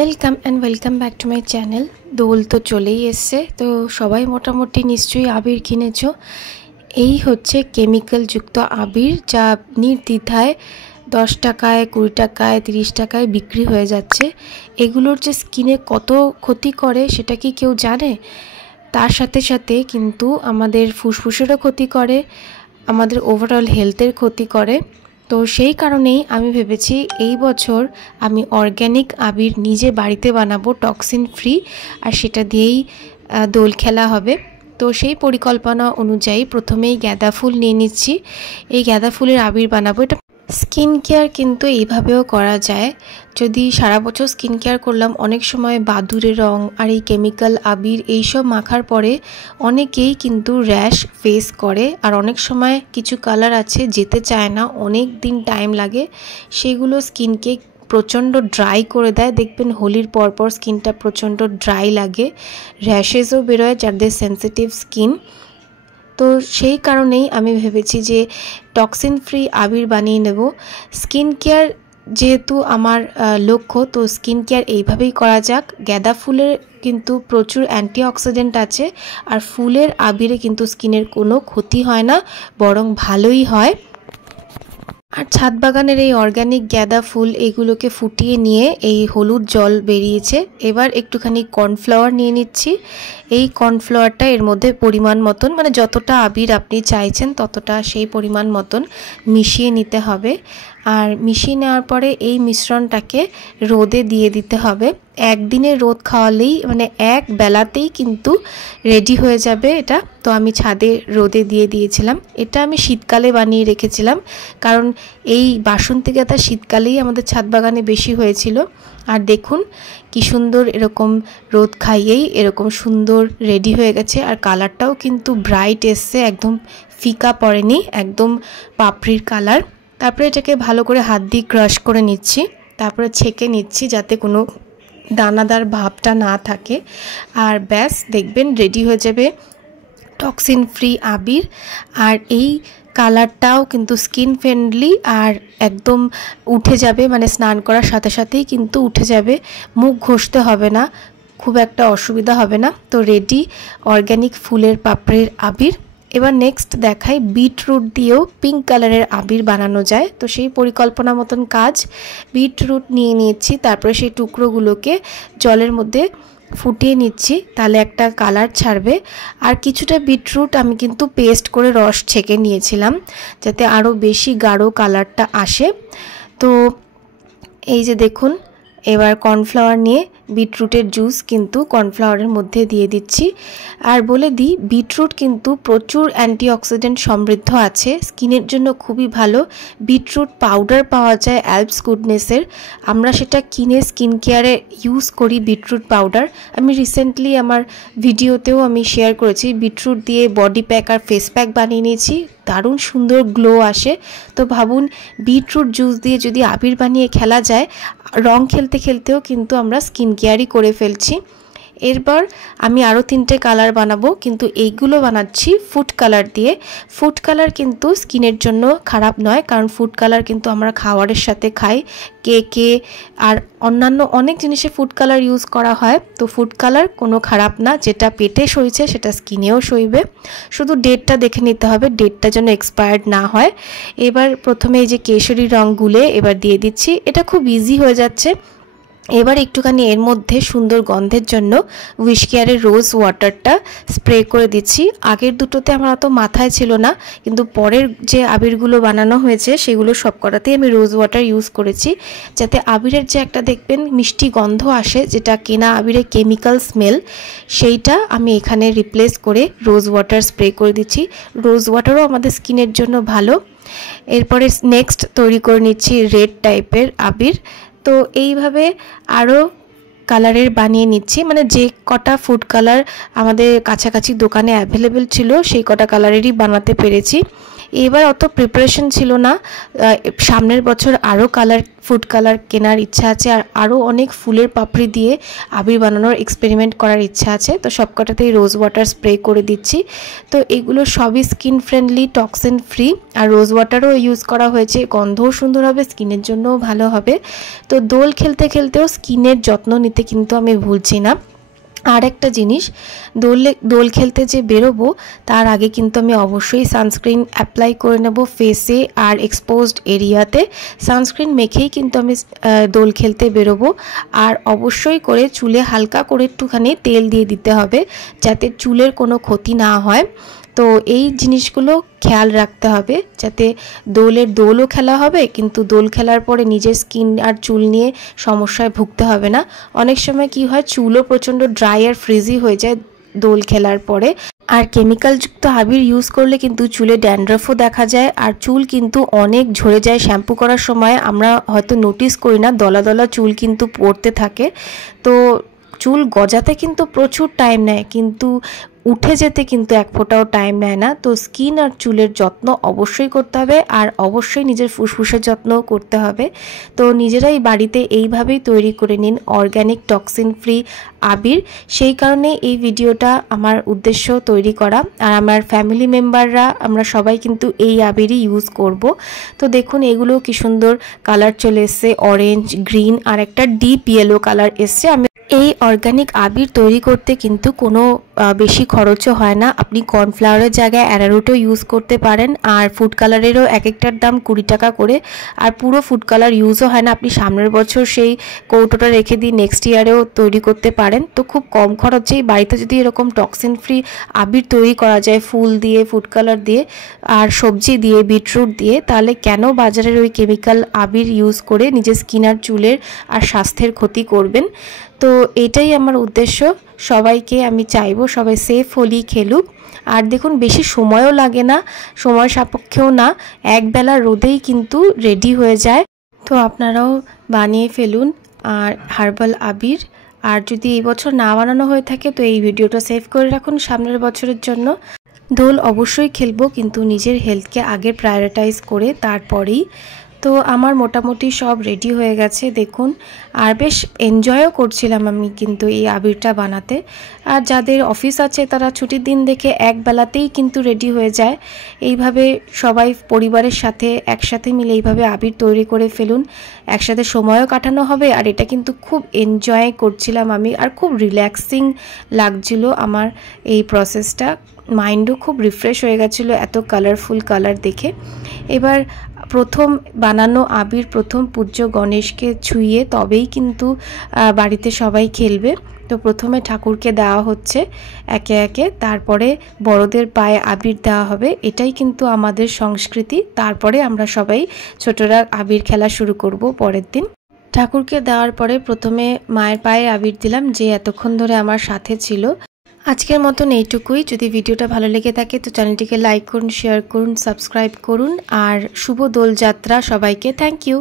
Welcome and welcome back to my channel. Dol তো চলেই এসছে, তো সবাই মোটামুটি নিশ্চয়ই আবির কিনেছো। এই হচ্ছে কেমিক্যালযুক্ত আবির, যা নির্দ্বিধায় 10 টাকায়, 20 টাকায়, 30 টাকায় বিক্রি হয়ে যাচ্ছে। এগুলোর যে স্কিনে কত ক্ষতি করে সেটা কি কেউ জানে? তার সাথে সাথে কিন্তু আমাদের ফুসফুসেরও ক্ষতি করে, আমাদের ওভারঅল হেলথের ক্ষতি করে। তো সেই কারণেই আমি ভেবেছি এই বছর আমি অর্গ্যানিক আবির নিজে বাড়িতে বানাবো, টক্সিন ফ্রি, আর সেটা দিয়েই দোল খেলা হবে। তো সেই পরিকল্পনা অনুযায়ী প্রথমেই গাঁদা ফুল নিয়ে নিচ্ছি। এই গাঁদা ফুলের আবির বানাবো। এটা স্কিন কেয়ার কিন্তু এইভাবেও করা যায়। যদি সারা বছর স্কিন কেয়ার করলাম, অনেক সময় বাদুড়ের রং আর এই কেমিক্যাল আবির এইসব মাখার পরে অনেকেই কিন্তু র্যাশ ফেস করে, আর অনেক সময় কিছু কালার আছে যেতে চায় না, অনেক দিন টাইম লাগে, সেগুলো স্কিনকে প্রচণ্ড ড্রাই করে দেয়। দেখবেন হোলির পরপর স্কিনটা প্রচণ্ড ড্রাই লাগে, র্যাশেসও বেরোয় যাদের সেন্সিটিভ স্কিন। তো সেই কারণেই আমি ভেবেছি যে টক্সিন ফ্রি আবির বানিয়ে নেব। স্কিন কেয়ার যেহেতু আমার লক্ষ্য, তো স্কিন কেয়ার এইভাবেই করা যাক। গাঁদা ফুলের কিন্তু প্রচুর অ্যান্টিঅক্সিডেন্ট আছে, আর ফুলের আবিরে কিন্তু স্কিনের কোনো ক্ষতি হয় না, বরং ভালোই হয়। আর ছাদ বাগানের এই অর্গ্যানিক গাঁদা ফুল এগুলোকে ফুটিয়ে নিয়ে এই হলুদ জল বেরিয়েছে। এবার একটুখানি কর্নফ্লাওয়ার নিয়ে নিচ্ছি। এই কর্নফ্লাওয়ারটা এর মধ্যে পরিমাণ মতন, মানে যতটা আবির আপনি চাইছেন ততটা সেই পরিমাণ মতন মিশিয়ে নিতে হবে। আর মিশিয়ে নেওয়ার পরে এই মিশ্রণটাকে রোদে দিয়ে দিতে হবে। একদিনে রোদ খাওয়ালেই, মানে এক বেলাতেই কিন্তু রেডি হয়ে যাবে এটা। তো আমি ছাদে রোদে দিয়ে দিয়েছিলাম। এটা আমি শীতকালে বানিয়ে রেখেছিলাম, কারণ এই বাসন্তী গাঁদা শীতকালেই আমাদের ছাদ বাগানে বেশি হয়েছিল। আর দেখুন কি সুন্দর, এরকম রোদ খাইয়েই এরকম সুন্দর রেডি হয়ে গেছে। আর কালারটাও কিন্তু ব্রাইট এসছে, একদম ফিকা পড়েনি, একদম পাপড়ির কালার। তারপরে এটাকে ভালো করে হাত দিয়ে ক্রাশ করে নিচ্ছি, তারপরে ছেঁকে নিচ্ছি যাতে কোনো দানাদার ভাবটা না থাকে। আর ব্যাস, দেখবেন রেডি হয়ে যাবে টক্সিন ফ্রি আবির। আর এই কালারটাও কিন্তু স্কিন ফ্রেন্ডলি, আর একদম উঠে যাবে, মানে স্নান করার সাথে সাথেই কিন্তু উঠে যাবে, মুখ ঘষতে হবে না, খুব একটা অসুবিধা হবে না। তো রেডি অর্গ্যানিক ফুলের পাপড়ির আবির। এবার নেক্সট দেখাই বিটরুট দিয়েও পিঙ্ক কালারের আবির বানানো যায়। তো সেই পরিকল্পনা মতন কাজ। বিটরুট নিয়ে নিয়েছি, তারপরে সেই টুকরোগুলোকে জলের মধ্যে ফুটিয়ে নিচ্ছি, তাহলে একটা কালার ছাড়বে। আর কিছুটা বিটরুট আমি কিন্তু পেস্ট করে রস ছেঁকে নিয়েছিলাম, যাতে আরও বেশি গাঢ় কালারটা আসে। তো এই যে দেখুন, এবার কর্নফ্লাওয়ার নিয়ে বিটরুটের জুস কিন্তু কর্নফ্লাওয়ারের মধ্যে দিয়ে দিচ্ছি। আর বলে দিই, বিটরুট কিন্তু প্রচুর অ্যান্টিঅক্সিডেন্ট সমৃদ্ধ আছে, স্কিনের জন্য খুবই ভালো। বিটরুট পাউডার পাওয়া যায় অ্যালপস গুডনেসের, আমরা সেটা কিনে স্কিন কেয়ারে ইউজ করি বিটরুট পাউডার। আমি রিসেন্টলি আমার ভিডিওতেও আমি শেয়ার করেছি, বিটরুট দিয়ে বডি প্যাক আর ফেস প্যাক বানিয়ে নিয়েছি, দারুণ সুন্দর গ্লো আসে। তো ভাবুন, বিটরুট জুস দিয়ে যদি আবির বানিয়ে খেলা যায়, রং খেলতে খেলতেও কিন্তু আমরা স্কিন কেয়ারই করে ফেলছি। এরপর আমি আরও 3টে কালার বানাবো, কিন্তু এইগুলো বানাচ্ছি ফুড কালার দিয়ে। ফুড কালার কিন্তু স্কিনের জন্য খারাপ নয়, কারণ ফুড কালার কিন্তু আমরা খাবারের সাথে খাই, কেকে আর অন্যান্য অনেক জিনিসে ফুড কালার ইউজ করা হয়। তো ফুড কালার কোনো খারাপ না, যেটা পেটে সইছে সেটা স্কিনেও সইবে। শুধু ডেটটা দেখে নিতে হবে, ডেটটা যেন এক্সপায়ার্ড না হয়। এবার প্রথমে এই যে কেশরী রং গুলে এবার দিয়ে দিচ্ছি, এটা খুব ইজি হয়ে যাচ্ছে। এবার একটুখানি এর মধ্যে সুন্দর গন্ধের জন্য উইশ কেয়ারের রোজ ওয়াটারটা স্প্রে করে দিচ্ছি। আগের দুটোতে আমার অত মাথায় ছিল না, কিন্তু পরের যে আবিরগুলো বানানো হয়েছে সেগুলো সব কটাতেই আমি রোজ ওয়াটার ইউজ করেছি, যাতে আবিরের যে একটা দেখবেন মিষ্টি গন্ধ আসে, যেটা কেনা আবিরে কেমিক্যাল স্মেল, সেইটা আমি এখানে রিপ্লেস করে রোজ ওয়াটার স্প্রে করে দিচ্ছি। রোজ ওয়াটারও আমাদের স্কিনের জন্য ভালো। এরপরে নেক্সট তৈরি করে নিচ্ছি রেড টাইপের আবির। তো এইভাবে আরও কালারের বানিয়ে নিচ্ছি, মানে যে কটা ফুড কালার আমাদের কাছাকাছি দোকানে অ্যাভেলেবেল ছিল সেই কটা কালারেরই বানাতে পেরেছি। এবার অত প্রিপারেশন ছিল না, সামনের বছর আরও ফুড কালার কেনার ইচ্ছা আছে, আর আরও অনেক ফুলের পাপড়ি দিয়ে আবির বানানোর এক্সপেরিমেন্ট করার ইচ্ছা আছে। তো সবকটাতেই রোজ ওয়াটার স্প্রে করে দিচ্ছি। তো এগুলো সবই স্কিন ফ্রেন্ডলি, টক্সিন ফ্রি, আর রোজ ওয়াটারও ইউজ করা হয়েছে, গন্ধও সুন্দর হবে, স্কিনের জন্যও ভালো হবে। তো দোল খেলতে খেলতেও স্কিনের যত্ন নিতে কিন্তু আমি ভুলছি না। আর একটা জিনিস, দোল খেলতে যে বেরোবো তার আগে কিন্তু আমি অবশ্যই সানস্ক্রিন অ্যাপ্লাই করে নেব ফেসে আর এক্সপোজড এরিয়াতে। সানস্ক্রিন মেখেই কিন্তু আমি দোল খেলতে বেরোবো। আর অবশ্যই করে চুলে হালকা করে একটুখানি তেল দিয়ে দিতে হবে, যাতে চুলের কোনো ক্ষতি না হয়। তো এই জিনিসগুলো খেয়াল রাখতে হবে, যাতে দোলও খেলা হবে, কিন্তু দোল খেলার পরে নিজের স্কিন আর চুল নিয়ে সমস্যায় ভুগতে হবে না। অনেক সময় কি হয়, চুলও প্রচণ্ড ড্রাই আর ফ্রিজি হয়ে যায় দোল খেলার পরে। আর কেমিক্যালযুক্ত আবির ইউজ করলে কিন্তু চুলে ড্যান্ড্রাফও দেখা যায়, আর চুল কিন্তু অনেক ঝরে যায়। শ্যাম্পু করার সময় আমরা হয়তো নোটিস করি না, দলা দলা চুল কিন্তু পড়তে থাকে। তো চুল গজাতে কিন্তু প্রচুর টাইম নেয়, কিন্তু উঠে যেতে কিন্তু এক ফোঁটাও টাইম নেয় না। তো স্কিন আর চুলের যত্ন অবশ্যই করতে হবে, আর অবশ্যই নিজের ফুসফুসের যত্নও করতে হবে। তো নিজেরাই বাড়িতে এইভাবেই তৈরি করে নিন অর্গ্যানিক টক্সিন ফ্রি আবির। সেই কারণে এই ভিডিওটা আমার উদ্দেশ্য তৈরি করা, আর আমার ফ্যামিলি মেম্বাররা আমরা সবাই কিন্তু এই আবিরই ইউজ করব। তো দেখুন এগুলো কি সুন্দর কালার চলে এসছে, অরেঞ্জ, গ্রিন আর একটা ডিপ ইয়েলো কালার এসছে। আমি এই অর্গানিক আবির তৈরি করতে কিন্তু কোনো বেশি খরচও হয় না। আপনি কর্নফ্লাওয়ারের জায়গায় অ্যারারুটও ইউজ করতে পারেন, আর ফুড কালারেরও এক একটার দাম 20 টাকা করে, আর পুরো ফুড কালার ইউজও হয় না। আপনি সামনের বছর সেই কৌটোটা রেখে দিয়ে নেক্সট ইয়ারেও তৈরি করতে পারেন। তো খুব কম খরচেই বাড়িতে যদি এরকম টক্সিন ফ্রি আবির তৈরি করা যায় ফুল দিয়ে, ফুড কালার দিয়ে আর সবজি দিয়ে, বিটরুট দিয়ে, তাহলে কেন বাজারের ওই কেমিক্যাল আবির ইউজ করে নিজের স্কিন আর চুলের আর স্বাস্থ্যের ক্ষতি করবেন। তো এটাই আমার উদ্দেশ্য। সবাইকে আমি চাইবো সবাই সেফ হোলি খেলুক। আর দেখুন বেশি সময়ও লাগে না, সময় সাপেক্ষেও না, একবেলা রোদেই কিন্তু রেডি হয়ে যায়। তো আপনারাও বানিয়ে ফেলুন আর হার্বাল আবির। আর যদি এই বছর না বানানো হয়ে থাকে তো এই ভিডিওটা সেভ করে রাখুন সামনের বছরের জন্য। দোল অবশ্যই খেলবো, কিন্তু নিজের হেলথকে আগে প্রায়োরিটাইজ করে তারপরেই। তো আমার মোটামুটি সব রেডি হয়ে গেছে দেখুন, আর বেশ এনজয়ও করছিলাম আমি কিন্তু এই আবিরটা বানাতে। আর যাদের অফিস আছে তারা ছুটির দিন দেখে একবেলাতেই কিন্তু রেডি হয়ে যায়। এইভাবে সবাই পরিবারের সাথে একসাথে মিলে এইভাবে আবির তৈরি করে ফেলুন, একসাথে সময়ও কাটানো হবে। আর এটা কিন্তু খুব এনজয় করছিলাম আমি, আর খুব রিল্যাক্সিং লাগছিল আমার এই প্রসেসটা। মাইন্ডও খুব রিফ্রেশ হয়ে গেছিলো এত কালারফুল কালার দেখে। এবার প্রথম বানানো আবির প্রথম পূজ্য গণেশকে ছুঁয়ে তবেই কিন্তু বাড়িতে সবাই খেলবে। তো প্রথমে ঠাকুরকে দেওয়া হচ্ছে একে একে, তারপরে বড়দের পায়ে আবির দেওয়া হবে। এটাই কিন্তু আমাদের সংস্কৃতি। তারপরে আমরা সবাই ছোটরা আবির খেলা শুরু করব পরের দিন। ঠাকুরকে দেওয়ার পরে প্রথমে মায়ের পায়ে আবির দিলাম, যে এতক্ষণ ধরে আমার সাথে ছিল। আজকের মতন এইটুকুই। যদি ভিডিওটা ভালো লেগে থাকে তো চ্যানেলটিকে লাইক করুন, শেয়ার করুন, সাবস্ক্রাইব করুন। আর শুভ দোলযাত্রা সবাইকে। Thank you.